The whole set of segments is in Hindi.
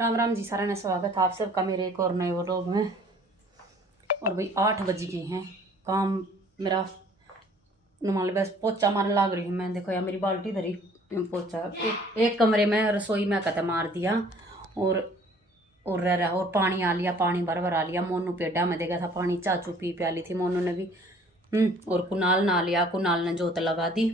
राम राम जी, सारा ने स्वागत है आप सबका मेरे एक और नए व्लॉग में। और भाई 8 बज गए हैं, काम मेरा नुमाल बस पोचा मारने लग रही है। मैं देखो यार मेरी बाल्टी धरी पोचा एक कमरे में रसोई में कहते मार दिया और रह रहा और पानी आ लिया, पानी भर आ लिया। मोनू पेड़ा में देखा था पानी, चाचू पी प्याली थी मोनू ने भी। और कुनाल ना लिया, कुनाल ने जोत लगा दी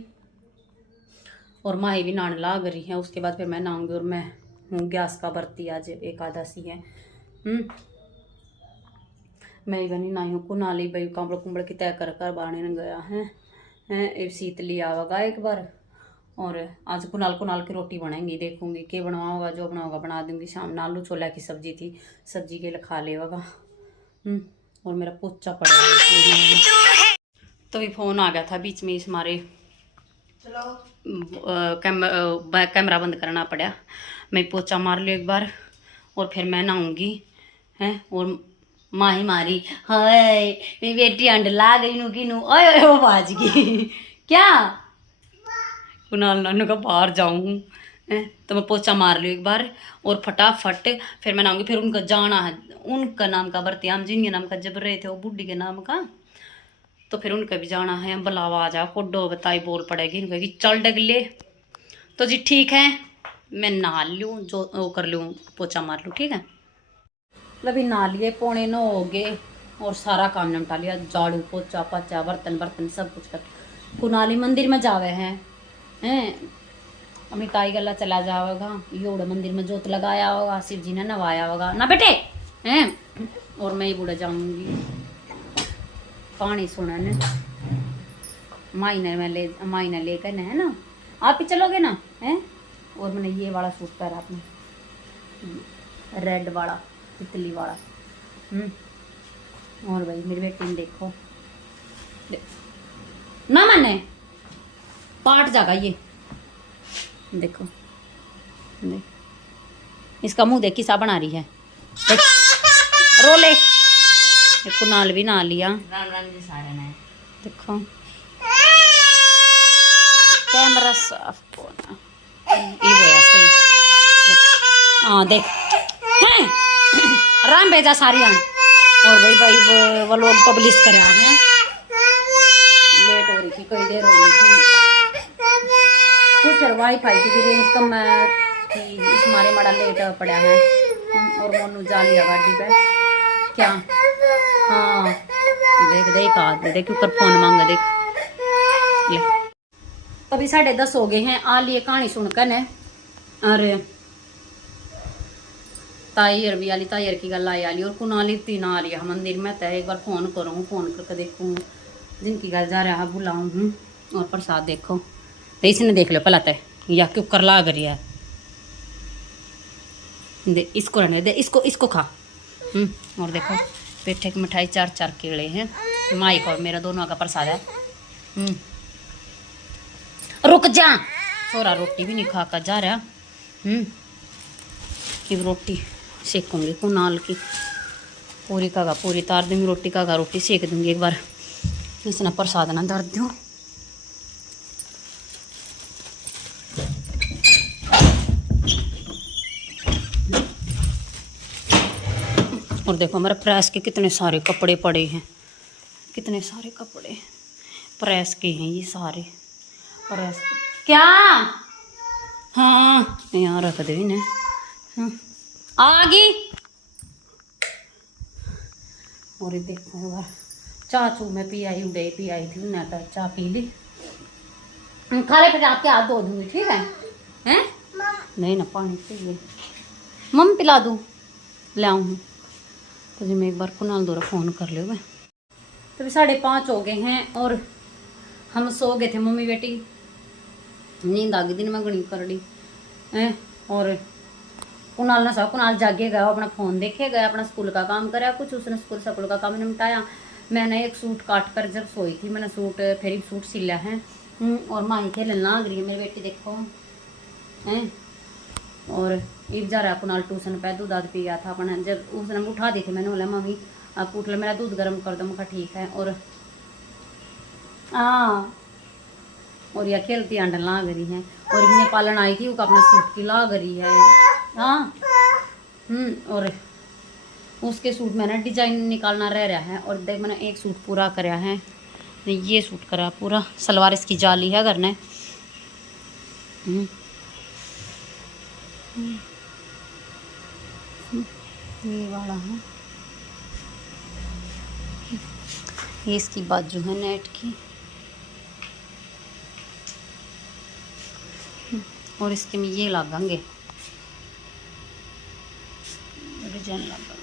और माही भी नहाने लाग रही है। उसके बाद फिर मैं नहाऊंगी और मैं हूँ गैस का बरती, आज एकादशी है। मैं ही बनी नही हूँ कुनाली भाई कांबड़ कुंबड़ की तय कर बाने न गया है शीतली आवागा एक बार। और आज कुनाल की रोटी बनाएंगी, देखूंगी के बनवाओगा, जो बनाओगा बना दूंगी। शाम में आलू छोला की सब्जी थी, सब्जी के लिए खा लेगा। और मेरा पोचा पड़ा है तो भी फोन आ गया था बीच में, इस मारे कैमरा बंद करना पड़ा। मैं पोचा मार लिया एक बार और फिर मैं नहाऊंगी हैं। और माही मारी हाय मेरी बेटी अंड ला गई नु की नु ओए वो बाज गई क्या कुनाल नानू का बाहर जाऊँ तो मैं पोचा मार लियो एक बार और फटाफट फिर मैं नहाऊंगी। फिर उनका जाना है, उनका नाम का बरते हम जिनके नाम का जब रहे थे वो बुढ़ी के नाम का, तो फिर उनका भी जाना है। बुलावा आ जा कोडो बताई बोल पड़ेगी उनका कि चल डगले। तो जी ठीक है, मैं नहा लूँ जो वो कर लूँ, पोछा मार लूँ, ठीक है। अभी नहा लिए, 8:45 हो गए और सारा काम निपटा लिया, झाड़ू पोछा पाचा बर्तन बर्तन सब कुछ कर। कुनाली मंदिर में जावे हैं अपनी ताई गला चला जाओगा, योड़ मंदिर में जोत लगाया होगा, शिव जी ने नवाया होगा ना बेटे हैं। और मैं ही बुढ़ा जाऊंगी पानी सुनने, मायने लेकर है ना, आप ही चलोगे ना हैं। और मैंने ये वाला सूट पहना आपने, रेड वाला तितली वाला। और भाई मेरी बेटी ने देखो ना मैंने पाट जागा ये देखो, देख इसका मुंह देख किसा बना रही है, देख रोले। कुनाल भी ना लिया, राम राम जी सारे ने देखो कैमरा साफ होना ये होया सही। हाँ देख हैं राम भेजा सारी आन। और भाई वो लोग पब्लिश करा है, लेट हो रही थी, कई देर हो रही थी कुछ वाईफाई की भी रेंज कम थी, इस मारे बड़ा लेट पड़ा है। और मोनू जा लिया गाड़ी पे क्या। हाँ देख ऊपर फोन मांगा देख ले। तभी 10:30 हो गए हैं, आ लिए कहानी सुनकर ने। अरे ताई भी आली, ताई की गल आई आली और कुनाली तीन आ रही है मंदिर में। तय एक बार फोन करूँ, फोन करके देखूँ जिनकी गल जा रहा है बुलाऊँ। और प्रसाद देखो तो इसने देख लो पहला तय या क्यों कर लाग रही है, दे इसको रहने दे, इसको खा। और देखो पेठे की मिठाई 4 केले हैं, माई को मेरा दोनों का प्रसाद है। रुक जा छोरा, रोटी भी नहीं खा कर जा रहा। कि रोटी सेकूंगी कुनाल की पूरी का पूरी तार दूंगी, रोटी का रोटी सेक दूंगी एक बार, इसने प्रसाद ना धर दूँ। और देखो हमारे प्रेस के कितने सारे कपड़े पड़े हैं, कितने सारे कपड़े प्रेस के हैं ये सारे प्रेस क्या। हाँ यहाँ रख दे इन्हें। हाँ आ गई। और ये देखो यार चाचू में पी आई थी उन्हें तो चाय पी ली। खा ले फिर आपके हाथ धो दूंगी, ठीक है हैं। नहीं ना पानी पिए मम्मी पिला दूँ ले आऊँ। तो जी मैं एक बार कुनाल दोरा फ़ोन कर लियो मैं। तो 5:30 हो गए हैं और हम सो गए थे मम्मी बेटी, नींद आ गई दिन में घनी कर ली है। और कुनाल जागे गया, अपना फ़ोन देखे गया, अपना स्कूल का काम कराया कुछ, उसने स्कूल का काम निपटाया। मैंने एक सूट काट कर जब सोई थी, मैंने फिर सूट सिला है। और माही खेलने लग रही है मेरी बेटी देखो हैं। और एक जा रहा कुनाल ट्यूशन पे, दूध पी गया था अपना, जब उसने उठा दी थी मैंने बोला मम्मी आप उठ लो मेरा दूध गर्म कर दो, मैं ठीक है। और हाँ और यह खेलती अंडन लाग रही है। और इन्हें पालन आई थी वो अपना सूट की लाग रही है। हाँ और उसके सूट मैंने डिजाइन निकालना रह रहा है। और देख मैंने एक सूट पूरा कराया है, ये सूट करा पूरा, सलवार इसकी जाली है करना। ये वाला है, ये इसकी बाजू है नेट की, और इसके में ये लगाएंगे डिजाइन लगेगा।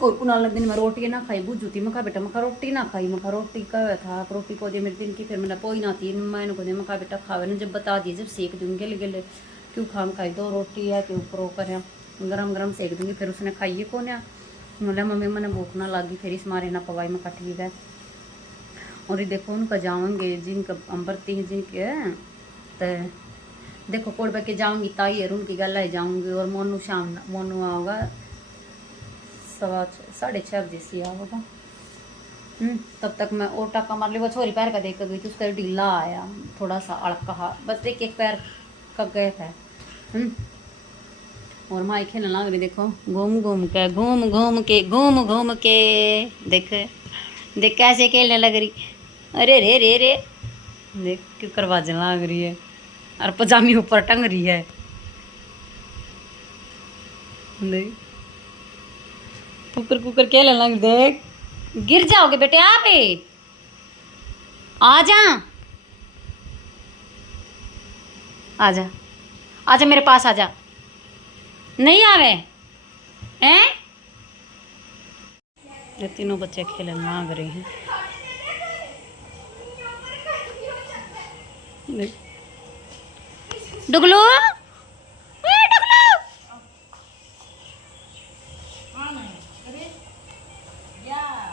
और कुनाल दिन में रोटी ना खाई बुझूती, मैं कहा बेटा मैं रोटी ना खाई, मैं रोटी का था रोटी को दे मेरे दिन की, फिर मैंने पोई ना थी मैंने को दे, मैं कहा बेटा खावे ना, जब बता दिए जब सेक दूंगी गले गले क्यों खाम खाई, 2 रोटी है के ऊपर वो कर गरम गरम सेक दूंगी। फिर उसने खाइए कौन है, बोला मम्मी मैंने भूख ना लगी, फिर इस मारे ना पवाई में कटी है। और ये देखो उनका जाऊँगे जिनका अम्बरती हैं जिनके तो देखो कोड़ के जाऊँगी ताई है उनकी गल है जाऊँगी। और मोनू शाम मोनू आओगा 6:30 बजे से आओगा। तब तक मैं और टाका मार ली, वो छोरी पैर का देख कर गई थी, उसका ढीला आया थोड़ा सा अड़का, बस एक पैर का गैप है। और माई खेलने लग रही, देखो घूम घूम के घूम घूम के घूम घूम के देख देख कैसे खेलने लग रही। अरे रे रे रे देख क्यों करवाजन लग रही है, और पजामी ऊपर टंग रही है। देख कुकर कुकर खेलने लग, देख गिर जाओगे बेटे आप ही, आ जा आजा आजा मेरे पास आजा, नहीं आवे हैं। ये तीनों बच्चे खेलने लग रहे हैं। डुगलू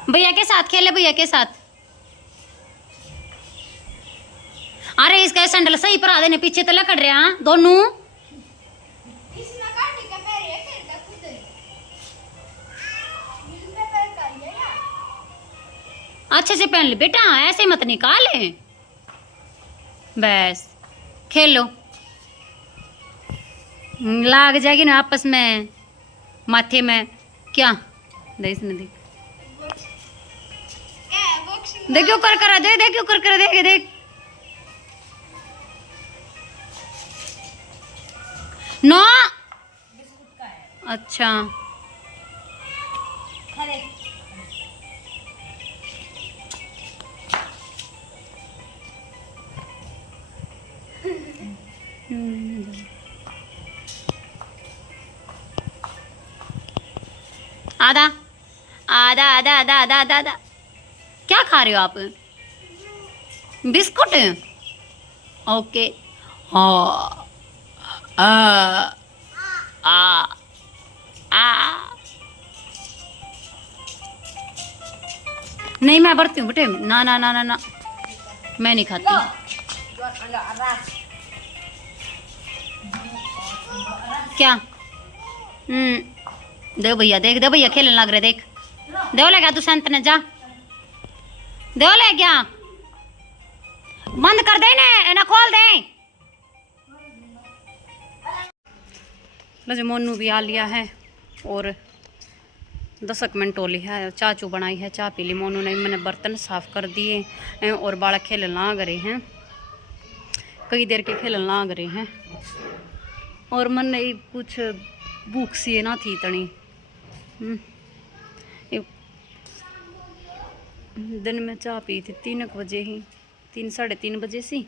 भैया के साथ खेले, भैया के साथ। अरे इसका सैंडल सही पर आ देने, पीछे तो लकड़ रहे हैं दोनों। अच्छे से पहन ले बेटा, ऐसे मत निकाले, बस खेलो लाग जाएगी ना आपस में माथे में क्या। देख इसने देख देख क्यों कर कर देख देख क्यों कर कर देख देख नो अच्छा आधा आधा आधा आधा आधा आधा आधा। क्या खा रहे हो आप, बिस्कुट? ओके हाँ आ आ आ नहीं मैं भरती हूँ बेटे, ना ना ना ना ना मैं नहीं खाती। क्या दे भैया, देख दे भैया खेलने लग रहे, देख दे लेगा तू संत ने, जा दे ले क्या, बंद कर दे ना खोल दे। बस मोनू भी आ लिया है और 10 मिनट हो लिया है, चाचू बनाई है, चाय पी ली मोनू ने, मैंने बर्तन साफ कर दिए और बालक खेलने लग रहे हैं, कई देर के खेलने लग रहे हैं। और मन नहीं कुछ भूख सी ना थी तनी, दिन में चाय पी थी 3 बजे ही, 3 साढ़े 3 बजे सी।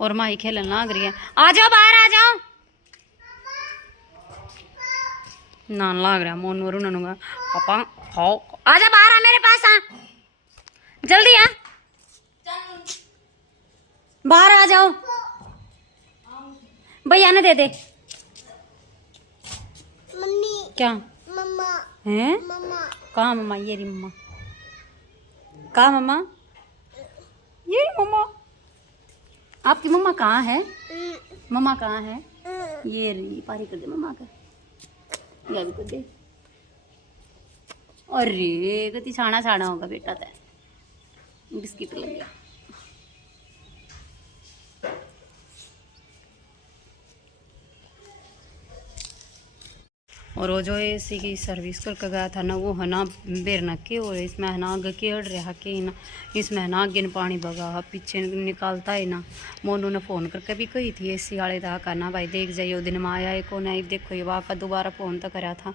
और माही खेलने लग रही है, आ जाओ बाहर आ जाओ, ना लग रहा मोनू और उन्होंने पापा खाओ, आ जा बाहर आ मेरे पास, आ जल्दी आ बाहर आ जाओ, भैया ने दे दे। मम्मी क्या मम्मा हैं, मम्मा कहाँ मम्मा, ये रही मम्मा, कहाँ मम्मा, ये मम्मा, आपकी मम्मा कहाँ है, मम्मा कहाँ है, ये रही, पारी कर दे मम्मा का, ये भी कर दे। अरे कति छाना छाना होगा बेटा, तय बिस्किट लग गया। और वो जो एसी की सर्विस करके गया था ना, वो है ना बेरना के, और इसमें है ना आगे केड़ रहा के ना, इसमें है ना आगे न पानी बगा पीछे निकालता है ना। मोनू ने फ़ोन करके भी कही थी एसी वाले था कहना भाई देख जाइए दिन में आया है कौन आई, देखो ये वाह का दोबारा फ़ोन तो करा था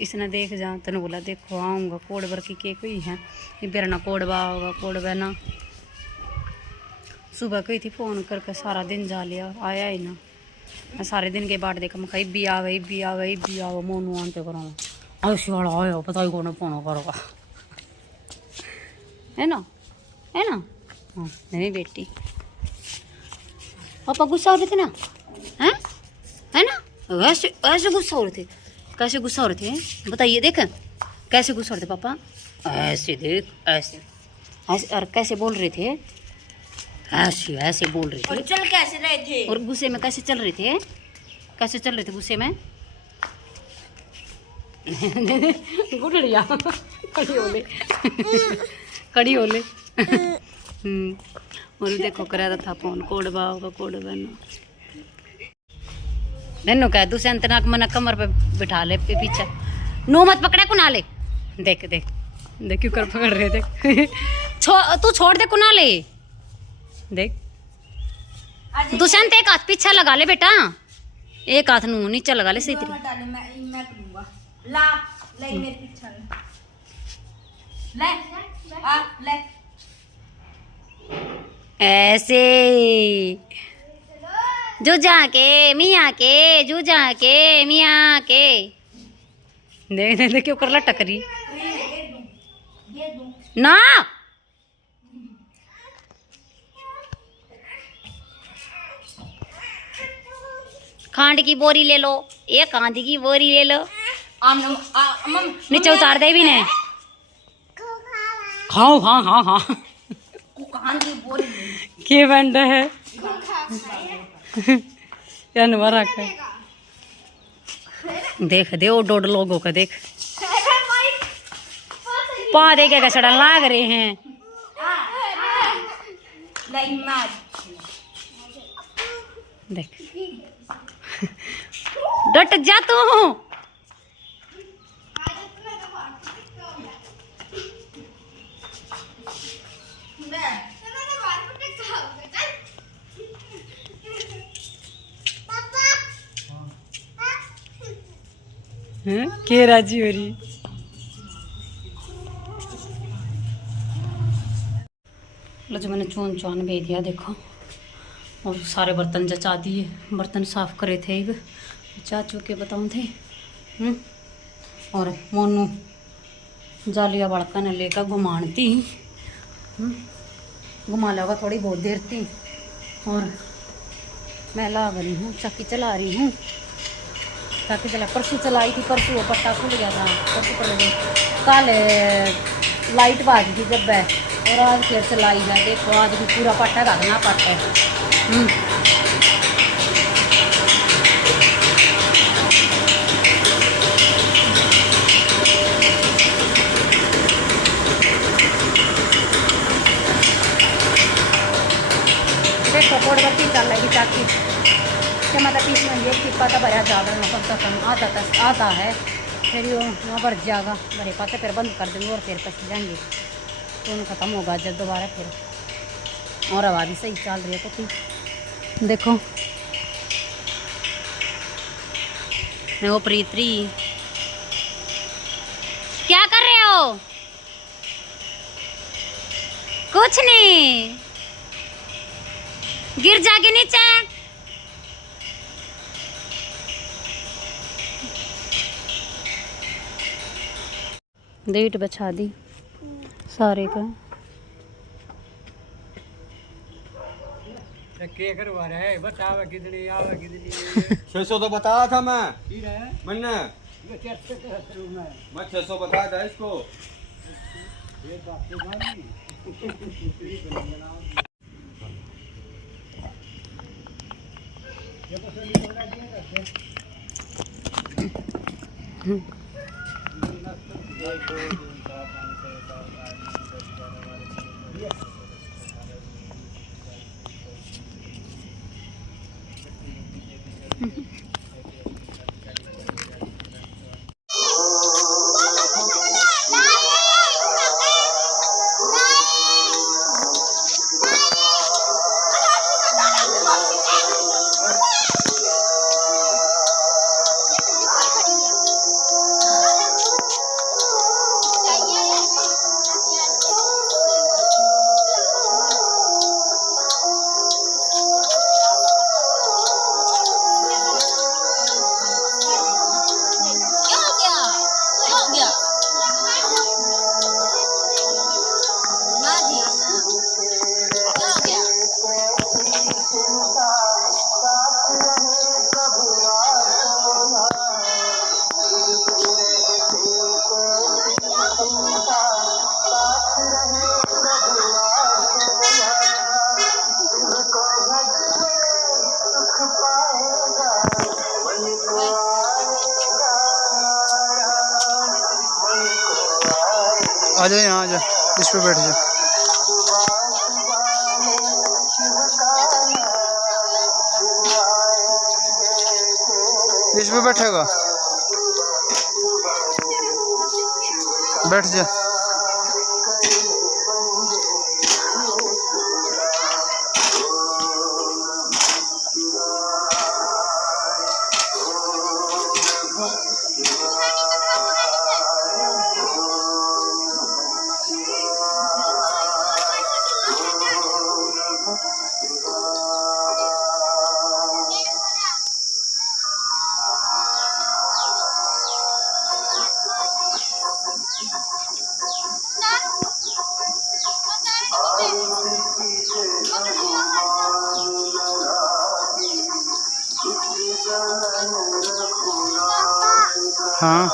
इसने देख जा, तने बोला देखो आऊँगा कोड बर की के कोई है ये बेरना कोडवा होगा, कोडवा ना सुबह कही थी फ़ोन करके सारा दिन जा लिया आया ही ना। मैं सारे दिन के बाद देखा मैं कहीं भी आ गई मोनू आनते करो ऐसे वाला आया पता ही कौन फोन करोगा है ना हाँ नहीं बेटी पापा गुस्सा हो रहे थे ना है ना ऐसे ऐसे गुस्सा हो रहे थे, कैसे गुस्सा हो रहे थे बताइए देख कैसे गुस्सा हो रहे थे पापा, ऐसे देख ऐसे ऐसे और कैसे बोल रहे थे, ऐसे ऐसे बोल रहे थे और चल कैसे रहे थे, और गुस्से में कैसे चल रहे थे, कैसे चल रहे थे गुस्से में गुड़िया कड़ी होले और देखो करा था फोन कोडवा होगा कोडवा ना नन्नू कह दूसरे अंतनाक मना कमर पे बिठा ले पीछे नो मत पकड़े कुनाले, देख देख देख क्यों कर पकड़ रहे देख तू छोड़ दे कुनाले, देख दुष्यंत एक हाथ पीछे लगा ले बेटा, एक हाथ नू नीचे लगा ले सही तरीके मैं करूंगा ला ले मेरे पीछे ले आ ले ऐसे जुजा के मियाँ के जुजा के मियाँ के देख देख देख क्यों कर ला टकरी ना खांड की बोरी ले लो, एक आंधी की बोरी ले लो, नीचे उतार दे भी ने खाओ हाँ हाँ हाँ के बंड है क्या नवा के देख दे वो डोड लोगों का देख पा दे क्या सड़न लाग रहे हैं देख डट जा तू के राजी हो रही लो जो मैंने चून चौन भेज दिया देखो, और सारे बर्तन जचा दिए, बर्तन साफ करे थे एक चाचू के बताऊँ थे और मोनू जालिया बड़का ने लेकर घुमानती घुमा लगा थोड़ी बहुत देर थी, और मैं ला रही हूँ चक्की चला रही हूँ, चक्की चला परसों चलाई थी, परसों वो पट्टा खुल गया था, परसों कल लाइट बाज गई जब है, और आज फिर चलाई है देखो आज भी पूरा पट्टा रखना पड़ता है देखो कोड बत्ती चल रही चाकी के मतलब पीस में एक टिप्पा तो भरा ज़्यादा कम से कम आता है, फिर वो वहाँ भर जाएगा भरे पाते फिर बंद कर देंगे और फिर पस जाएंगे तो ख़त्म होगा जब दोबारा फिर, और आवाज़ सही चल रही है तो देखो मैं वो प्रीतरी क्या कर रहे हो, कुछ नहीं गिर जाके नीचे डेट बचा दी सारे का के करवा रहा है बतावा कितनी आवा कितनी 600 तो बताया था मैंने मैं 600 बताया था इसको आ जाओ यहाँ आ जाओ, इस पे बैठ जाओ। इस पे बैठेगा, बैठ जा। हाँ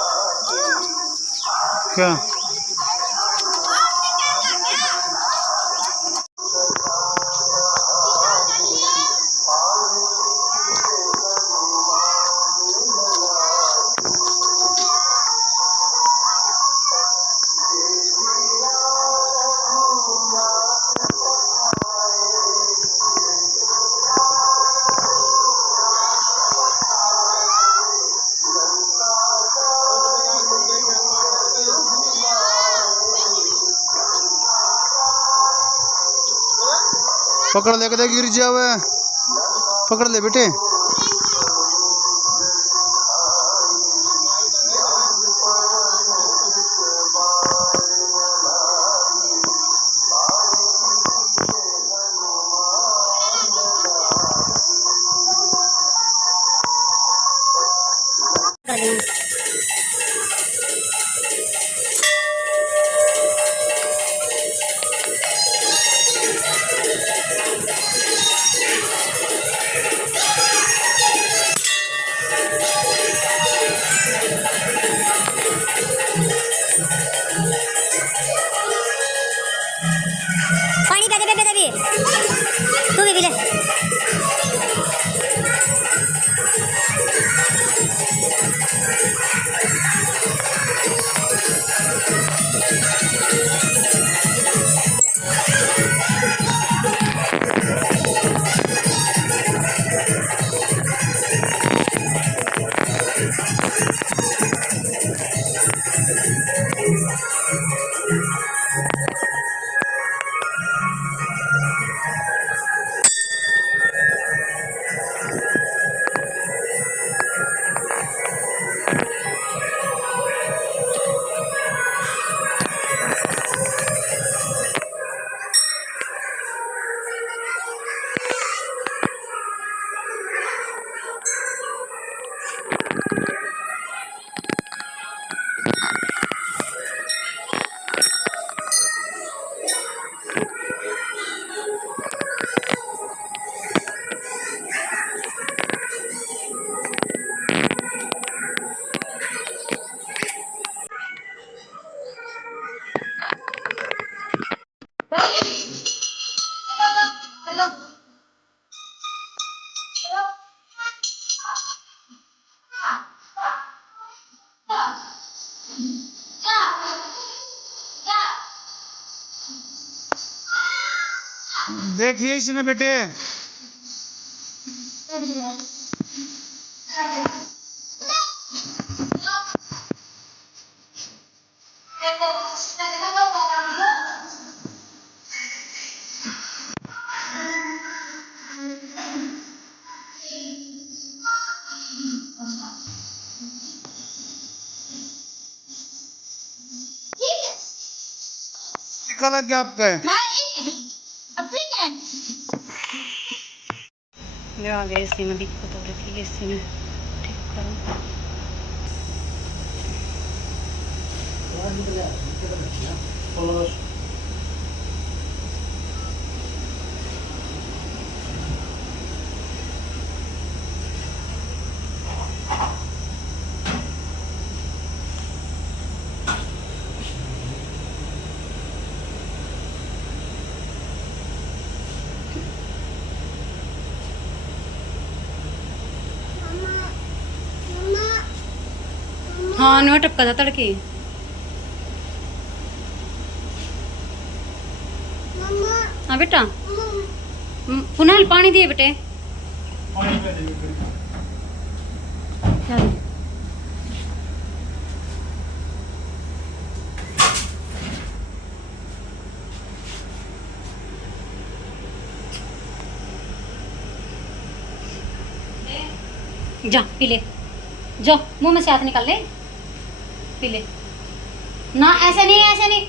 क्या पकड़ ले, कदे गिर जावे, पकड़ ले बेटे। पानी पी दे बेबे, तू भी पी ले। देखिए इसने बेटे, कलर क्या आपका है? ये आ गए, इसी में दिक्कत हो रही थी, इसी में ठीक करो। हाँ, नो टपका था तड़के। हाँ बेटा कुनाल पानी दिए बेटे क्या दिए? जा पी ले जाओ मुंह में से हाथ निकाल ले पी ले ना ऐसे नहीं ऐसे नहीं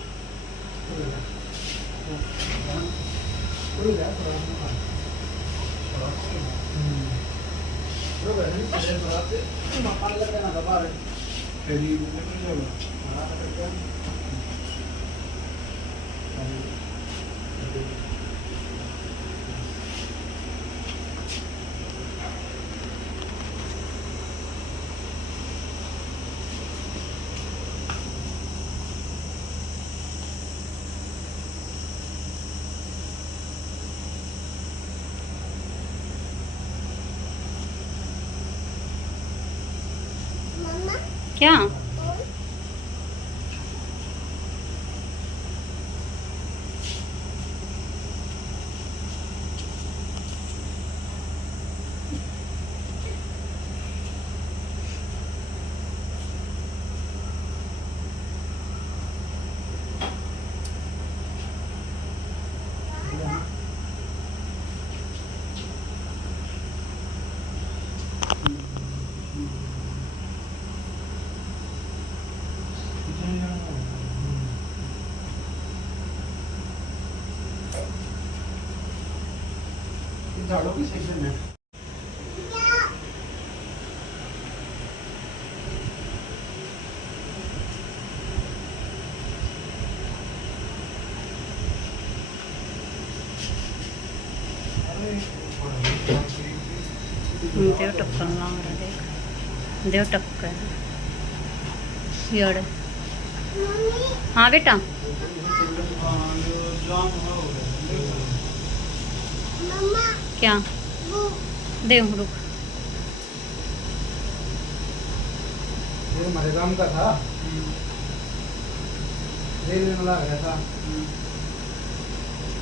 क्या झाड़ू की सेक्शन है देव टक्कर मांग रहा देख देव टक्कर यार हाँ बेटा क्या देव रुक ये हमारे गांव का था रेल में लगा गया था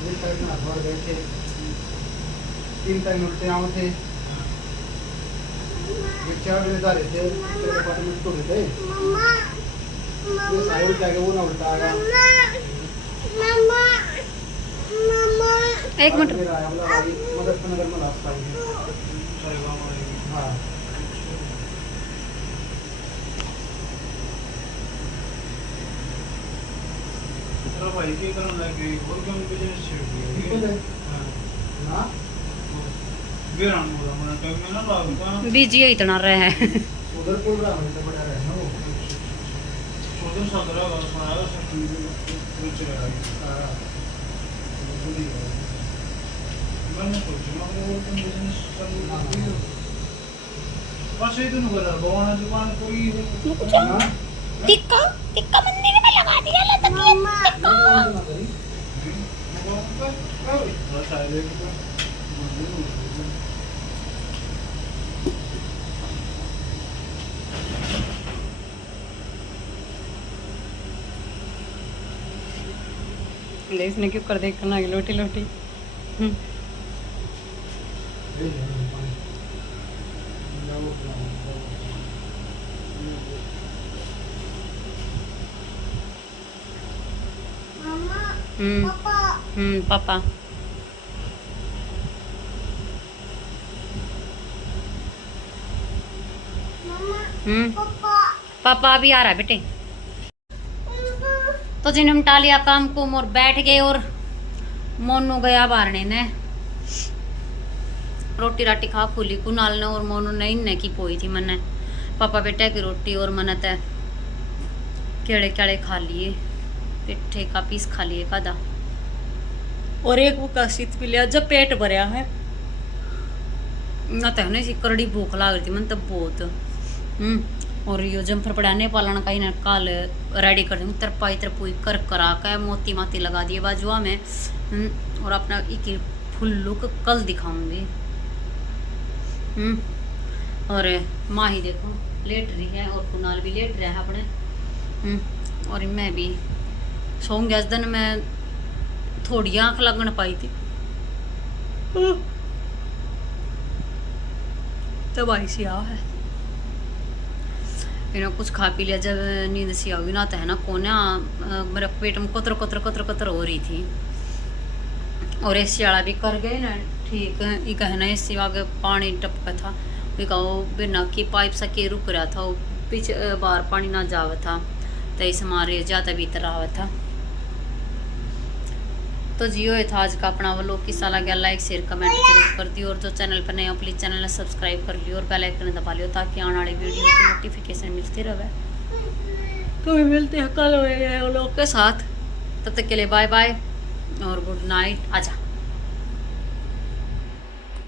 ये साइड में हाथ गए थे 3 टाइम उल्टे आए थे ये 4 बजे जा रहे थे तेरे अपार्टमेंट को गए ये साइड उल्टा के वो ना उल्टा आ गया एक मिनट मदद नगर में रास्ता है हाँ भाई के करने लगे और क्या बिजनेस छेड़ दिया ना वीरान बोला मैंने टाइम में ना लागता बीजी इतना रहे हैं उधर पुल रहा है तो बड़ा रहा है ना वो उधर सदरा का सुनाया सब कुछ रहा है मैंने सोचा मैं वो बिजनेस चालू कर दिया बस ये तो नहीं बता भगवान दुकान कोई ना टिक्का टिक्का मंदिर में लगा दिया ला इसने क्यों कर देखना लोटी लोटी पापा पापा अभी आ रहा है बेटे तो जिन्हें निपटा लिया काम को और बैठ गए और मोनू गया बारने ने रोटी राटी खा खुली कुनाल ने और मोनू ने इन्ने की पोई थी मैंने पापा बेटा की रोटी और मैंने तय केड़े केड़े खा लिए पिट्ठे का पीस खा लिए कादा और एक वो कसित पी लिया जब पेट भरया है ना तो सी करड़ी भूख लाग रही थी मैंने तब बहुत और यो जम्फर पड़ाने पालन का इन्हें काल रेडी कर दूँ तरपाई तरपुई कर करा कर मोती माती लगा दिए बाजुआ में और अपना एक फुल लुक कल दिखाऊंगी और माँ ही देखो लेट रही है और कुनाल भी लेट रहा है अपने और मैं भी सोऊंगी आज दिन मैं थोड़ी आंख लगन पाई थी तब आई सी आ है इन्हें कुछ खा पी लिया। जब नींद सी आई ना तो है ना कोना मेरे पेट में कतर कतर कतर कतर हो रही थी और एसी वाला भी कर गए ना ठीक है। ये कहना एसी आगे पानी टपका था वो बिना की पाइप सा के रुक रहा था वो पीछे बाहर पानी ना जावा था तो इस हमारे ज़्यादा भीतर आवा था। तो जियो ये था आज का अपना व्लॉग। किस्सा लगा लाइक शेयर कमेंट जरूर कर दियो और जो चैनल पर नए हो प्लीज़ चैनल ने सब्सक्राइब कर लियो और बेल आइकन दबा लियो ताकि आने वाली वीडियो की नोटिफिकेशन मिलती रहे। तो मिलते हैं कल व्लॉग के साथ, तब तक के लिए बाय बाय और गुड नाइट। आजा।